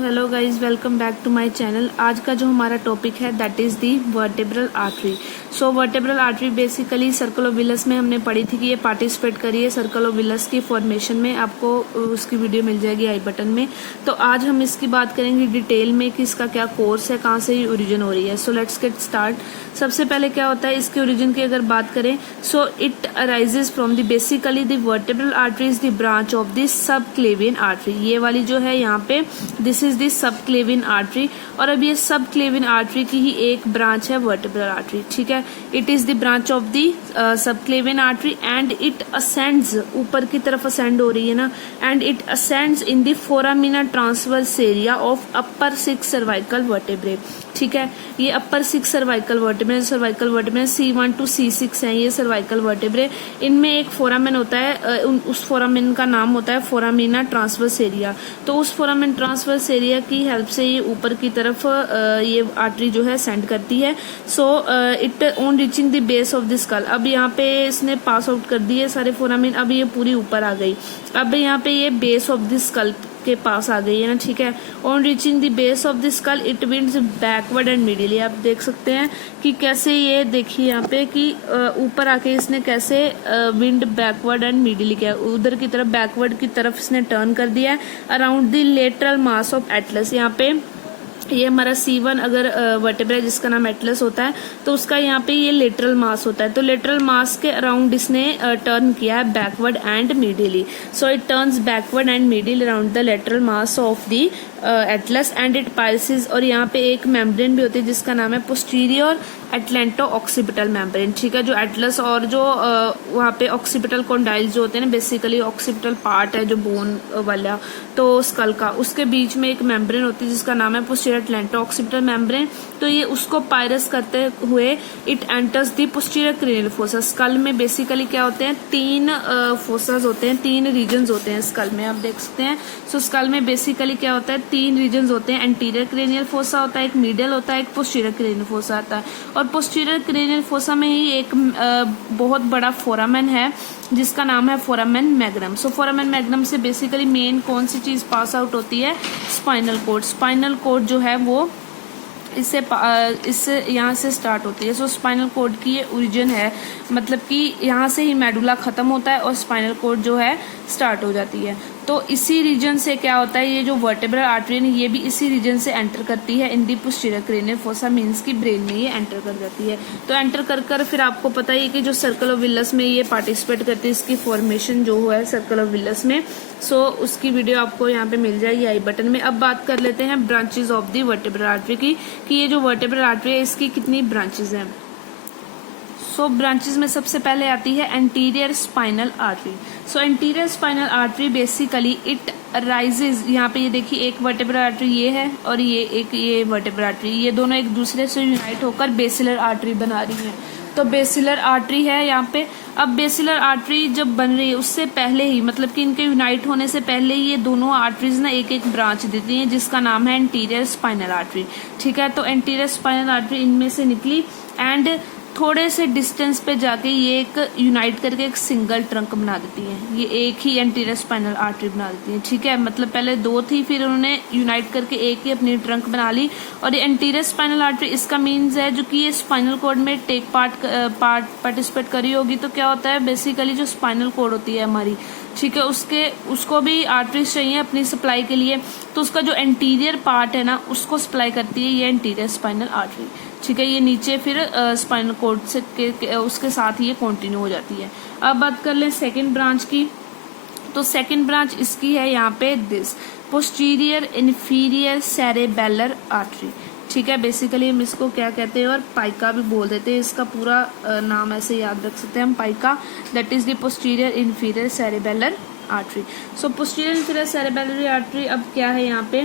Hello guys, welcome back to my channel. आज का जो हमारा टॉपिक है that is the vertebral artery. So vertebral artery basically circle of Willis में हमने पढ़ी थी कि ये पार्टिसिपेट करिए सर्कल ऑफ विलस की फॉर्मेशन में। आपको उसकी वीडियो मिल जाएगी आई बटन में। तो आज हम इसकी बात करेंगे डिटेल में कि इसका क्या कोर्स है, कहाँ से ये ओरिजिन हो रही है। So let's get start. सबसे पहले क्या होता है इसके ओरिजिन की अगर बात करें, so it arises from the basically the vertebral artery is the branch of the subclavian artery. ये वाली जो है यहाँ पे this is the subclavian artery, और अब ये सबक्लेवियन आर्टरी की ही एक ब्रांच है वर्टेब्रल आर्टरी। ठीक है, it is the branch of the subclavian artery and it ascends, ऊपर की तरफ असेंड हो रही है ना, and it ascends in the foramina transverse area of upper 6 cervical vertebrae. ठीक है, ये अपर 6 cervical vertebrae, C1 to C6 है ये सर्वाइकल वर्टेब्रे। इनमें एक फोरामेन होता है, उस फोरामेन का नाम होता है फोरामिना ट्रांसवर्स एरिया। तो उस फोरामेन ट्रांसवर्स एरिया की हेल्प से ये ऊपर की तरफ ये आर्टरी जो है सेंड करती है। So it on reaching the base of the school, अब यहाँ पे इसने पास आउट कर दिए सारे फोरामेन, अब ये पूरी ऊपर आ गई। अब यहाँ पे ये बेस ऑफ द स्कल के पास आ गई है ना। ठीक है, on reaching the base of the skull it winds backward and medially. आप देख सकते हैं कि कैसे ये देखिए यहाँ पे कि ऊपर आके इसने कैसे विंड बैकवर्ड एंड मिडिली किया, उधर की तरफ बैकवर्ड की तरफ इसने टर्न कर दिया है around the lateral mass of Atlas. यहाँ पे ये हमारा C1 अगर वर्टेब्रा जिसका नाम एटलस होता है तो उसका यहाँ पे ये लेटरल मास होता है। तो लेटरल मास के अराउंड इसने टर्न किया है backward and medially. So it turns backward and medial around the lateral mass of the atlas and it pierces. और यहाँ पे एक मेम्ब्रेन भी होती है जिसका नाम है पोस्टीरियर एटलेंटो ऑक्सीपिटल मेम्ब्रेन। ठीक है, जो एटलस और जो वहाँ पे ऑक्सीपिटल कॉन्डाइल्स जो होते हैं ना, बेसिकली ऑक्सीपिटल पार्ट है जो बोन वाला तो स्कल का, उसके बीच में एक मेम्ब्रेन होती है जिसका नाम है पोस्टीरियर एटलेंटो ऑक्सीपिटल मेम्ब्रेन। तो ये उसको पायरस करते हुए it enters the posterior cranial fossa. Skull में बेसिकली क्या होते हैं, 3 फोसाज होते हैं, 3 रीजन्स होते हैं स्कल में, आप देख सकते हैं। सो स्कल में बेसिकली क्या होता है, 3 रीजन्स होते हैं। एंटीरियर क्रेनियल फोसा होता है, एक मिडिल होता है, एक पोस्टीरियर क्रेनियल फोसा आता है। और पोस्टीरियर क्रेनियल फोसा में ही एक बहुत बड़ा फोरामेन है जिसका नाम है फोरामेन मैग्नम। सो फोरामेन मैग्नम से बेसिकली मेन कौन सी चीज पास आउट होती है, स्पाइनल कोड। स्पाइनल कोड जो है वो इससे यहाँ से स्टार्ट होती है। सो स्पाइनल कोड की ये ओरिजिन है, मतलब कि यहाँ से ही मेडुला खत्म होता है और स्पाइनल कोड जो है स्टार्ट हो जाती है। तो इसी रीजन से क्या होता है, ये जो वर्टेब्रल आर्टरी है ये भी इसी रीजन से एंटर करती है इन दी पोस्टीरियर क्रेनियल फोसा, मींस की ब्रेन में ये एंटर कर जाती है। तो एंटर कर फिर आपको पता ही है कि जो सर्कल ऑफ विलस में ये पार्टिसिपेट करती है, इसकी फॉर्मेशन जो हुआ है सर्कल ऑफ विलस में। सो उसकी वीडियो आपको यहाँ पे मिल जाएगी आई बटन में। अब बात कर लेते हैं branches of the vertebral artery की, कि ये जो वर्टेब्रल आर्टरी है इसकी कितनी ब्रांचेज हैं। सो ब्रांचेस में सबसे पहले आती है anterior spinal artery. So anterior spinal artery basically it rises, यहाँ पे ये देखिए एक वर्टेब्रल आर्टरी ये है और ये वर्टेब्रल आर्टरी, ये दोनों एक दूसरे से यूनाइट होकर बेसिलर आर्टरी बना रही है। तो बेसिलर आर्टरी है यहाँ पे। अब बेसिलर आर्टरी जब बन रही है उससे पहले ही, मतलब कि इनके यूनाइट होने से पहले ही ये दोनों आर्टरीज ना एक एक ब्रांच देती हैं जिसका नाम है एंटीरियर स्पाइनल आर्टरी। ठीक है, तो एंटीरियर स्पाइनल आर्टरी इनमें से निकली एंड थोड़े से डिस्टेंस पे जाके ये एक यूनाइट करके एक सिंगल ट्रंक बना देती है। ये एक ही एंटीरियर स्पाइनल आर्टरी बना देती है। ठीक है, मतलब पहले 2 थी, फिर उन्होंने यूनाइट करके एक ही अपनी ट्रंक बना ली। और ये एंटीरियर स्पाइनल आर्टरी इसका मीन्स है जो कि ये स्पाइनल कोड में पार्टिसिपेट करी होगी। तो क्या होता है, बेसिकली जो स्पाइनल कोड होती है हमारी, ठीक है, उसको भी आर्टरीज चाहिए अपनी सप्लाई के लिए। तो उसका जो एंटीरियर पार्ट है ना उसको सप्लाई करती है ये एंटीरियर स्पाइनल आर्टरी। ठीक है, ये नीचे फिर स्पाइनल कोड से उसके साथ ये कंटिन्यू हो जाती है। अब बात कर लें सेकंड ब्रांच की। तो सेकंड ब्रांच इसकी है यहाँ पे this posterior inferior cerebellar artery. ठीक है, बेसिकली हम इसको क्या कहते हैं और पाइका भी बोल देते हैं, इसका पूरा नाम ऐसे याद रख सकते हैं हम, PICA. That is the posterior inferior cerebellar artery. So posterior inferior cerebellar artery अब क्या है यहाँ पे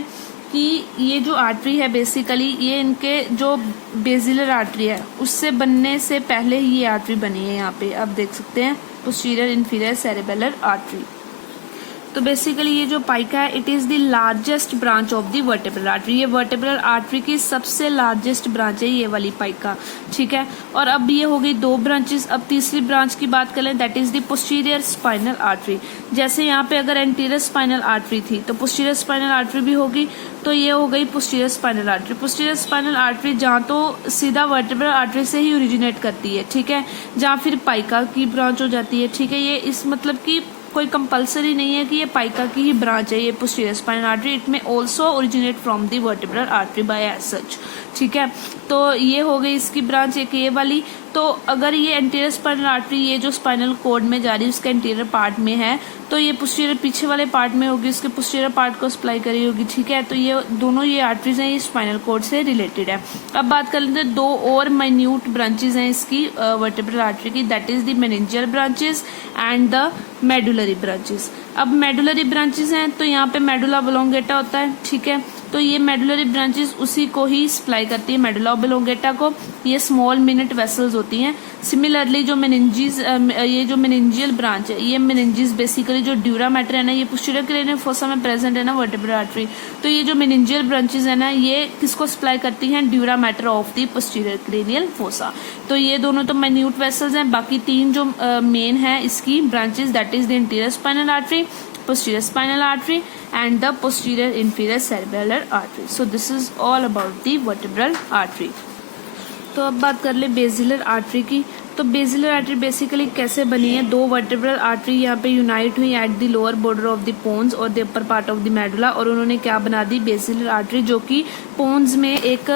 कि ये जो आर्टरी है बेसिकली ये इनके जो बेसिलर आर्टरी है उससे बनने से पहले ही ये आर्टरी बनी है। यहाँ पे आप देख सकते हैं पोस्टीरियर इन्फीरियर सेरेबेलर आर्टरी। तो बेसिकली ये जो पाइका है it is the largest branch of the vertebral artery. ये वर्टेब्रल आर्टरी की सबसे लार्जेस्ट ब्रांच है ये वाली पाइका, ठीक है। और अब ये हो गई 2 ब्रांचेस। अब तीसरी ब्रांच की बात करें that is the posterior spinal artery. जैसे यहाँ पे अगर एंटीरियर स्पाइनल आर्टरी थी तो पोस्टीरियर स्पाइनल आर्टरी भी होगी, तो ये हो गई posterior spinal artery. Posterior spinal artery जहाँ तो सीधा वर्टेब्रल आर्टरी से ही ओरिजिनेट करती है, ठीक है, जहाँ फिर पाइका की ब्रांच हो जाती है, ठीक है। ये इस मतलब कि कोई कंपलसरी नहीं है कि ये पाइका की ही ब्रांच है ये posterior spinal artery, it may also originate from the vertebral artery by as such, ठीक है। तो ये हो गई इसकी ब्रांच एक ये वाली। तो अगर ये एंटीरियर स्पाइनल आर्टरी ये जो स्पाइनल कॉर्ड में जा रही है उसके एंटीरियर पार्ट में है, तो ये पोस्टीरियर पीछे वाले पार्ट में होगी, उसके पोस्टीरियर पार्ट को सप्लाई करी होगी, ठीक है। तो ये दोनों ये आर्टरीज हैं, ये स्पाइनल कॉर्ड से रिलेटेड है। अब बात कर लेते हैं 2 और माइन्यूट ब्रांचेज हैं इसकी वर्टेब्रल आर्टरी की, that is the meningeal branches and the medullary branches. अब मेडुलरी ब्रांचेस हैं तो यहाँ पे मेडुला ओब्लोंगेटा होता है, ठीक है। तो ये मेडुलरी ब्रांचेस उसी को ही सप्लाई करती है, मेडुला ओब्लोंगेटा को। ये स्मॉल मिनट वेसल्स होती हैं। सिमिलरली जो मेनिंजीज ये जो मेनिंजियल ब्रांच है, ये मेनिंजीज बेसिकली जो ड्यूरा मैटर है ना, ये पोस्टीरियर क्रेनियल फोसा में प्रेजेंट है ना वर्टेब्रल आर्टरी, तो ये जो मेनिंजियल ब्रांचेस है ना ये किसको सप्लाई करती हैं, dura mater of the posterior cranial fossa. तो ये दोनों तो माइन्यूट वेसल्स हैं। बाकी 3 जो मेन है इसकी branches that is the interior spinal artery, posterior spinal artery and the posterior inferior cerebellar artery. So this is all about the vertebral artery. तो अब बात कर ले बेसिलर आर्टरी की। तो बेसिलर आर्टरी बेसिकली कैसे बनी है, 2 वर्टेब्रल आर्टरी यहाँ पे यूनाइट हुई at the lower border of the pons और the upper part of the medulla, और उन्होंने क्या बना दी बेसिलर आर्टरी, जो कि पोन्स में एक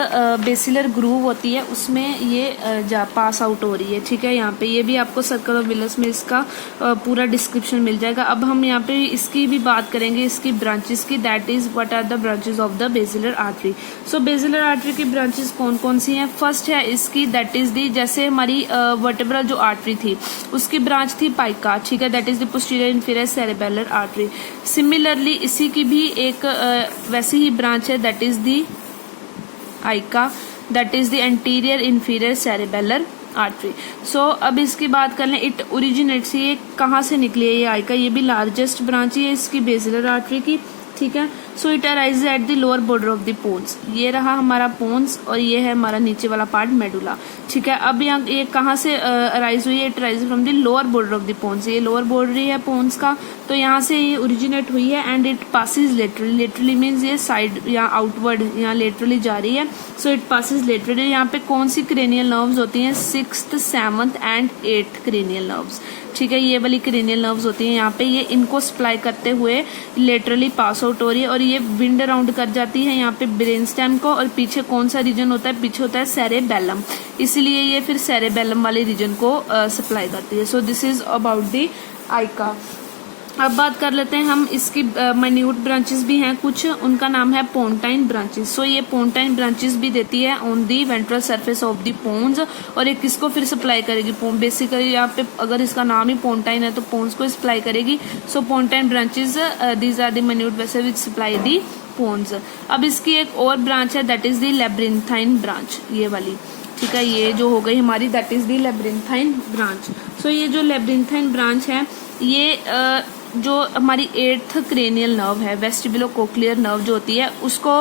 बेसिलर ग्रूव होती है उसमें ये पास आउट हो रही है, ठीक है। यहाँ पे ये भी आपको सर्कल ऑफ विलस में इसका पूरा डिस्क्रिप्शन मिल जाएगा। अब हम यहाँ पे इसकी भी बात करेंगे इसकी ब्रांचेस की, that is what are the branches of the basilar artery. So basilar artery की ब्रांचेस कौन कौन सी हैं, फर्स्ट है इसकी दैट इज दी, जैसे हमारी वर्टेब्रल जो आर्टरी थी उसकी ब्रांच थी पाइका, ठीक है, that is the posterior inferior cerebellar artery. Similarly इसी की भी एक वैसी ही ब्रांच है that is the AICA, that is the anterior inferior cerebellar artery. So अब इसकी बात कर लें, इट ओरिजिनेट से ये कहाँ से निकली है ये आइका, ये भी लार्जेस्ट ब्रांच है इसकी बेसिलर आर्टरी की, ठीक है। So it arise at the lower border of the pons. ये रहा हमारा पोन्स और ये है हमारा नीचे वाला पार्ट मेडुला, ठीक है। अब यहाँ ये कहाँ से अराइज हुई है, it arise from the lower border of the pons. ये लोअर बॉर्डर है पोन्स का, तो यहाँ से ये ओरिजिनेट हुई है and it passes laterally. Laterally means ये साइड या आउटवर्ड यहाँ लेटरली जा रही है, सो इट पासिस लेटरली। यहाँ पे कौन सी क्रेनियल नर्व्स होती हैं, 6th, 7th and 8th cranial nerves, ठीक है। ये वाली क्रेनियल नर्व्स होती हैं यहाँ पे, ये इनको सप्लाई करते हुए लेटरली पास आउट हो रही है और ये विंड अराउंड कर जाती है यहाँ पे ब्रेन स्टेम को। और पीछे कौन सा रीजन होता है, पीछे होता है सेरेबेलम, इसीलिए ये फिर सेरेबेलम वाले रीजन को सप्लाई करती है। So this is about the AICA. अब बात कर लेते हैं हम इसकी माइन्यूट ब्रांचेस भी हैं कुछ, उनका नाम है पोन्टाइन ब्रांचेस। सो ये पोन्टाइन ब्रांचेस भी देती है on the ventral surface of the pons, और ये किसको फिर सप्लाई करेगी, बेसिकली यहाँ पे अगर इसका नाम ही पोन्टाइन है तो पोन्स को सप्लाई करेगी। So pontine branches these are the minute vessel which supply the pons. अब इसकी एक और ब्रांच है that is the labyrinthine branch, ये वाली, ठीक है। ये जो हो गई हमारी that is the labyrinthine branch. So ये जो लेब्रिंथाइन ब्रांच है ये जो हमारी 8th क्रेनियल नर्व है, वेस्टिबुलोकोक्लियर नर्व जो होती है उसको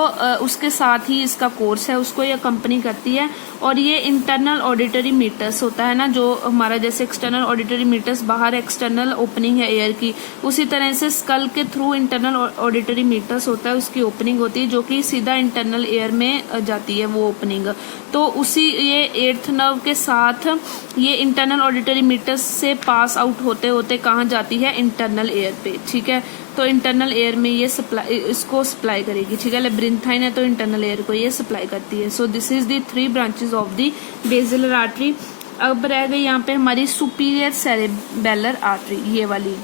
उसके साथ ही इसका कोर्स है, उसको ये कंपनी करती है। और ये इंटरनल ऑडिटरी मीटर्स होता है ना, जो हमारा जैसे एक्सटर्नल ऑडिटरी मीटर्स बाहर एक्सटर्नल ओपनिंग है एयर की, उसी तरह से स्कल के थ्रू इंटरनल ऑडिटरी मीटर्स होता है, उसकी ओपनिंग होती है जो कि सीधा इंटरनल एयर में जाती है वो ओपनिंग। तो उसी ये 8th नर्व के साथ ये इंटरनल ऑडिटरी मीटर्स से पास आउट होते होते कहाँ जाती है, इंटरनल एयर पे, ठीक है। तो इंटरनल एयर में ये इसको सप्लाई करेगी, ठीक है। लेब्रिंथाइन है तो इंटरनल एयर को ये सप्लाई करती है। So this is the 3 branches of the basilar artery. अब रह गई यहाँ पे हमारी सुपीरियर सेरेबेलर आर्टरी, ये वाली,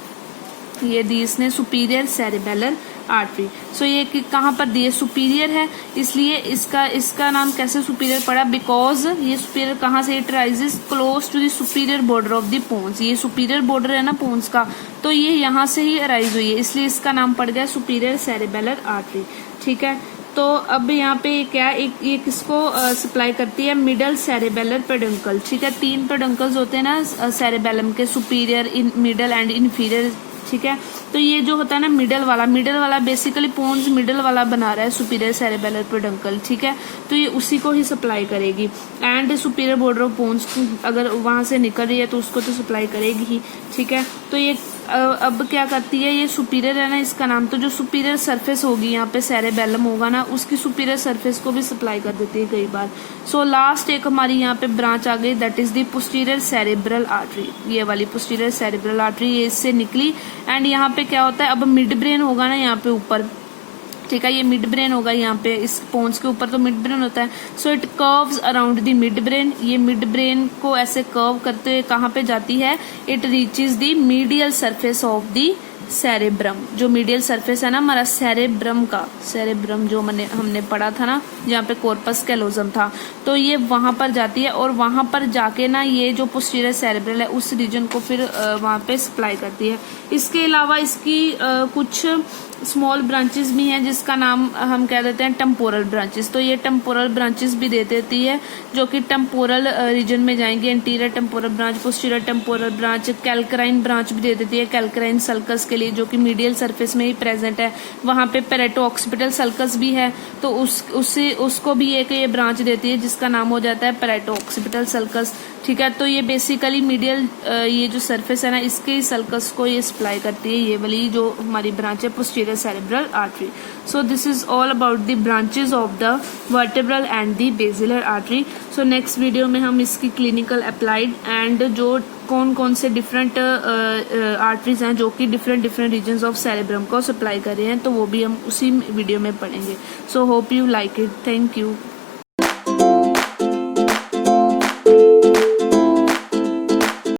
ये दी इसने सुपीरियर सेरेबेलर आर्टरी। सो ये कहाँ पर दी है, सुपीरियर है, इसलिए इसका नाम कैसे सुपीरियर पड़ा, बिकॉज ये सुपीरियर कहाँ से, it arises close to the superior border of the pons. ये सुपीरियर बॉर्डर है ना पोन्स का, तो ये यहाँ से ही अराइज हुई है, इसलिए इसका नाम पड़ गया सुपीरियर सेरेबेलर आर्टरी, ठीक है। तो अब यहाँ पे क्या ये किसको सप्लाई करती है, मिडल सेरेबेलर पेडुंकल, ठीक है। 3 पेडुंकल्स होते हैं ना सेरेबेलम के, सुपीरियर, मिडल एंड इन्फीरियर ठीक है। तो ये जो होता है ना मिडल वाला बेसिकली पोन्स मिडल वाला बना रहा है सुपीरियर सेरेबेलर पेडंकल, ठीक है। तो ये उसी को ही सप्लाई करेगी। And superior border of pons अगर वहां से निकल रही है तो उसको तो सप्लाई करेगी ही, ठीक है। तो ये अब क्या करती है, ये सुपीरियर है ना, इसका नाम तो जो सुपीरियर सरफेस होगी यहाँ पे सेरेबेलम होगा ना, उसकी सुपीरियर सरफेस को भी सप्लाई कर देती है कई बार। सो लास्ट एक हमारी यहाँ पे ब्रांच आ गई, that is the posterior cerebral artery. ये वाली पोस्टीरियर सेरेब्रल आर्टरी ये इससे निकली। एंड यहाँ पे क्या होता है, अब मिड ब्रेन होगा ना यहाँ पे ऊपर, ठीक है, ये मिड ब्रेन होगा यहाँ पे इस पोन्स के ऊपर, तो मिड ब्रेन होता है। So it curves around the mid brain. ये मिड ब्रेन को ऐसे कर्व करते हुए कहाँ पे जाती है, it reaches the medial surface of the cerebrum. जो मीडियल सरफेस है ना हमारा सेरेब्रम का, सेरेब्रम जो हमने पढ़ा था ना, जहाँ पे कॉर्पस कैलोजम था, तो ये वहां पर जाती है और वहां पर जाके ना ये जो पोस्टीरियर सेरेब्रल है उस रीजन को फिर वहां पे सप्लाई करती है। इसके अलावा इसकी कुछ स्मॉल ब्रांचेस भी हैं जिसका नाम हम कह देते हैं टेम्पोरल ब्रांचेस। तो ये टेम्पोरल ब्रांचेस भी दे देती है जो कि टेम्पोरल रीजन में जाएंगे। Anterior temporal branch, posterior temporal branch, calcarine branch भी दे देती है कैल्कराइन सल्कस के लिए, जो कि मीडियल सरफेस में ही प्रेजेंट है। वहां पे पेरेटो ऑक्सीपिटल सल्कस भी है, तो उसको भी एक ये ब्रांच देती है जिसका नाम हो जाता है पेरेटो ऑक्सीपिटल सल्कस, ठीक है। तो ये बेसिकली मीडियल ये जो सरफेस है ना इसके सल्कस को ये सप्लाई करती है, ये वाली जो हमारी ब्रांच है posterior cerebral artery. So this is all about the branches of the vertebral and the basilar artery. So next video में हम इसकी क्लिनिकल अप्लाइड एंड जो कौन कौन से डिफरेंट आर्टरीज हैं जो कि डिफरेंट रीजन्स ऑफ सेरेब्रम को सप्लाई कर रहे हैं, तो वो भी हम उसी वीडियो में पढ़ेंगे। So hope you like it. Thank you.